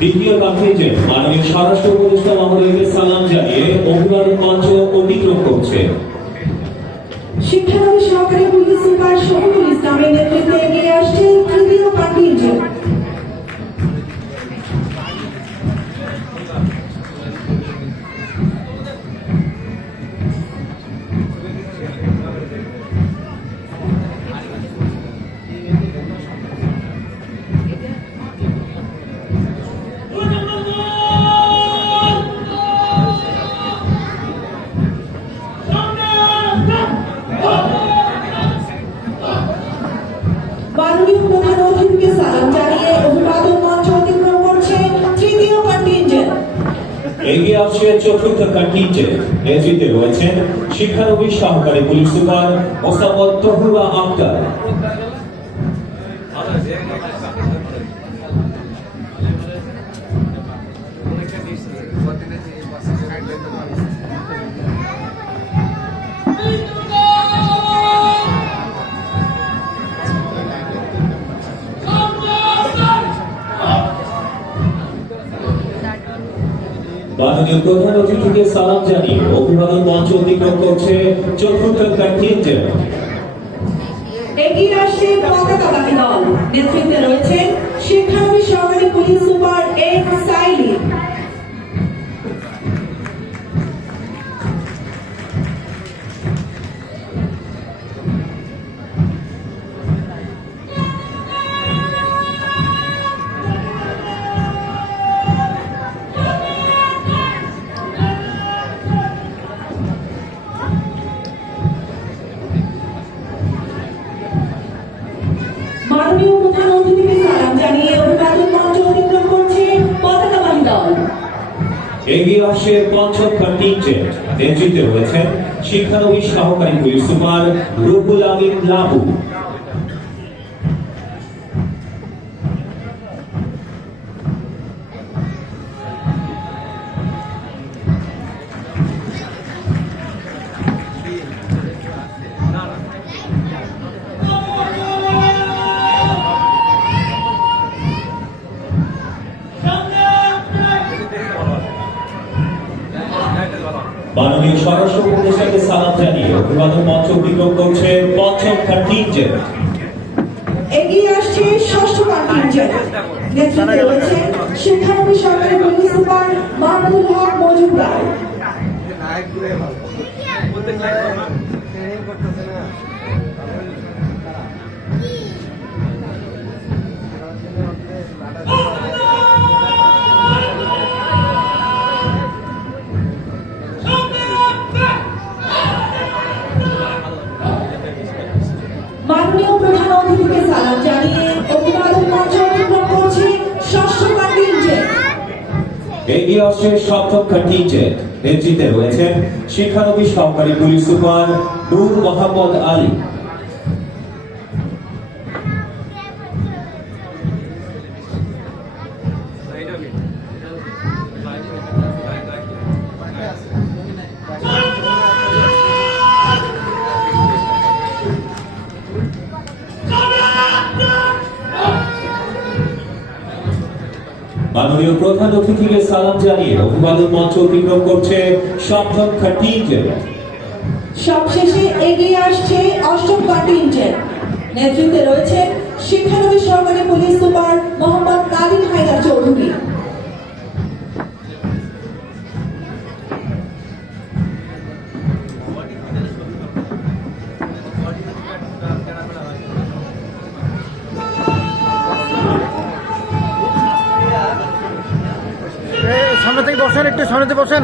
দ্বিতীয় কনফারেন্সে মাননীয় স্বরাষ্ট্র উপদেষ্টা মহোদয়কে সালাম জানিয়ে অভিবাদন মঞ্চ অতিক্রম করছে। শিক্ষানবিশ সহকারী পুলিশ সুপার শফিকুল ইসলামের নেতৃত্বে এগিয়ে আসছে তৃতীয় কন্টিনজেন্ট। মাননীয় প্রধান অতিথিকে সালাম জানিয়ে অভিবাদন মঞ্চ অতিক্রম করছে তৃতীয় কন্টিনজেন্ট। এগিয়ে আসছে চতুর্থ কন্টিনজেন্ট। নেতৃত্বে রয়েছেন শিক্ষানবিশ সহকারী পুলিশ সুপার মোসাম্মদ তহুরা আক্তার। মাননীয় প্রধান অতিথিকে সালাম জানিয়ে অভিবাদন মঞ্চ অতিক্রম করছে চতুর্থ কন্টিনজেন্ট। এগিয়ে আসছে পতাকাবাহী দল। নেতৃত্বে রয়েছেন শিক্ষানবিশ সহকারী পুলিশ সুপার এম সাইলি। মাননীয় প্রধান অতিথিকে সালাম জানিয়ে অভিবাদন মঞ্চ অতিক্রম করছে পতাকাবাহী দল। এগিয়ে আসছে পঞ্চম কন্টিনজেন্ট। নেতৃত্বে রয়েছেন শিক্ষানবিশ সহকারী পুলিশ সুপার রুহুল আমিন লাবু। মাননীয় স্বরাষ্ট্র উপদেষ্টাকে সালাম জানিয়ে অভিবাদন মঞ্চ অতিক্রম করছে পঞ্চম কন্টিনজেন্ট। এগিয়ে আসছে ষষ্ঠ কন্টিনজেন্ট। নেতৃত্বে রয়েছেন শিক্ষানবিশ সহকারী পুলিশ সুপার মাহমুদুল হক মজুমদার। মাননীয় প্রধান অতিথিকে সালাম জানিয়ে অভিবাদন মঞ্চ অতিক্রম করছে ষষ্ঠ কন্টিনজেন্ট। এগিয়ে আসছে সপ্তম কন্টিনজেন্ট। নেতৃত্বে রয়েছেন শিক্ষানবিশ সহকারী পুলিশ সুপার নূর মোহাম্মদ আলী। মাননীয় প্রধান অতিথিকে সালাম জানিয়ে অভিবাদন মঞ্চ অতিক্রম করছে সপ্তম কন্টিনজেন্ট। সবশেষে এগিয়ে আসছে অষ্টম কন্টিনজেন্ট। নেতৃত্বে রয়েছেন শিক্ষানবিশ সহকারী পুলিশ সুপার মোহাম্মদ নাদিম হায়দার চৌধুরী। সামনে থেকে বসেন, একটু সামনে বসেন,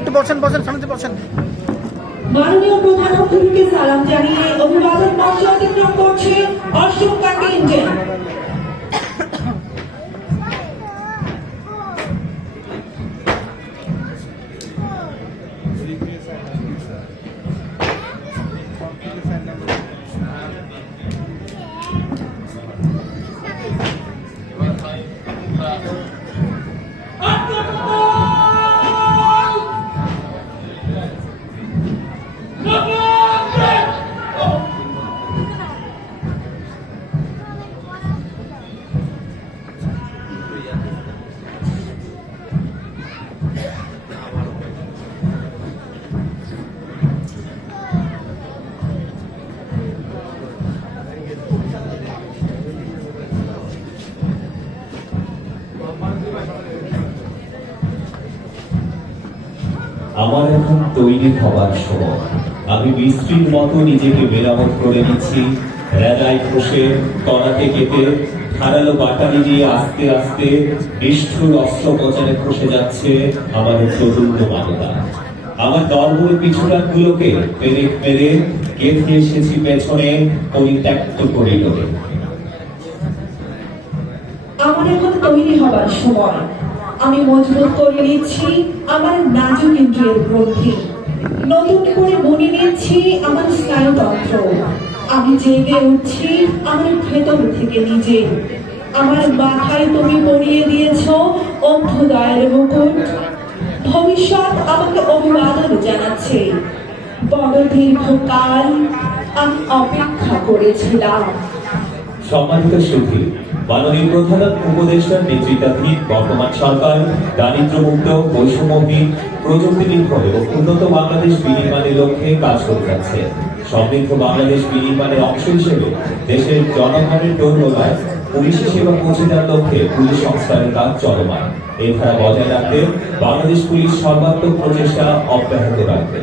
একটু বসেন, সামনে থেকে বসেন। মাননীয় প্রধান অতিথিকে সালাম জানিয়ে অভিবাদন মঞ্চ অতিক্রম করছে অষ্টম কন্টিনজেন্ট। আমার এখন তৈরি হবার সময়। আমি মিস্ত্রির মতো নিজেকে মেরামত করে নিচ্ছি, রেলায় ঘষে, তলাতে কেটে, ধারালো বাটালি দিয়ে আস্তে আস্তে নিষ্ঠুর অস্ত্রোপচারে খসে যাচ্ছে আমার তরুণ মানবতা। আমার নরবরে পিছুটান গুলোকে পেরেক মেরে গেঁথে এসেছি পেছনে পরিত্যক্ত করিডোরে। আমার এখন তৈরি হবার সময়। আমি মজবুত করে নিচ্ছি আমার নাজুক ইন্দ্রিয়ের গ্রন্থি, নতুন করে বুনে নিচ্ছি আমার স্নায়ুতন্ত্র। আমি জেগে উঠছি আমার ভেতর থেকে নিজে। আমার মাথায় তুমি পরিয়ে দিয়েছ অভ্যুদয়ের মুকুট। ভবিষ্যৎ আমাকে অভিবাদন জানাচ্ছে। বড় দীর্ঘকাল আমি অপেক্ষা করেছিলাম। সম্মানিত সুধী, মাননীয় প্রধান উপদেষ্টার নেতৃত্বাধীন বর্তমান সরকার দারিদ্র্যমুক্ত, বৈষম্যহীন, প্রযুক্তি নির্ভর এবং উন্নত বাংলাদেশ বিনির্মাণের লক্ষ্যে কাজ করে যাচ্ছে। সমৃদ্ধ বাংলাদেশ বিনির্মাণের অংশ হিসেবে দেশের জনগণের দোরগোড়ায় পুলিশি সেবা পৌঁছে দেওয়ার লক্ষ্যে পুলিশ সংস্কারের কাজ চলমান। এই ধারা বজায় রাখতে বাংলাদেশ পুলিশ সর্বাত্মক প্রচেষ্টা অব্যাহত রাখবে।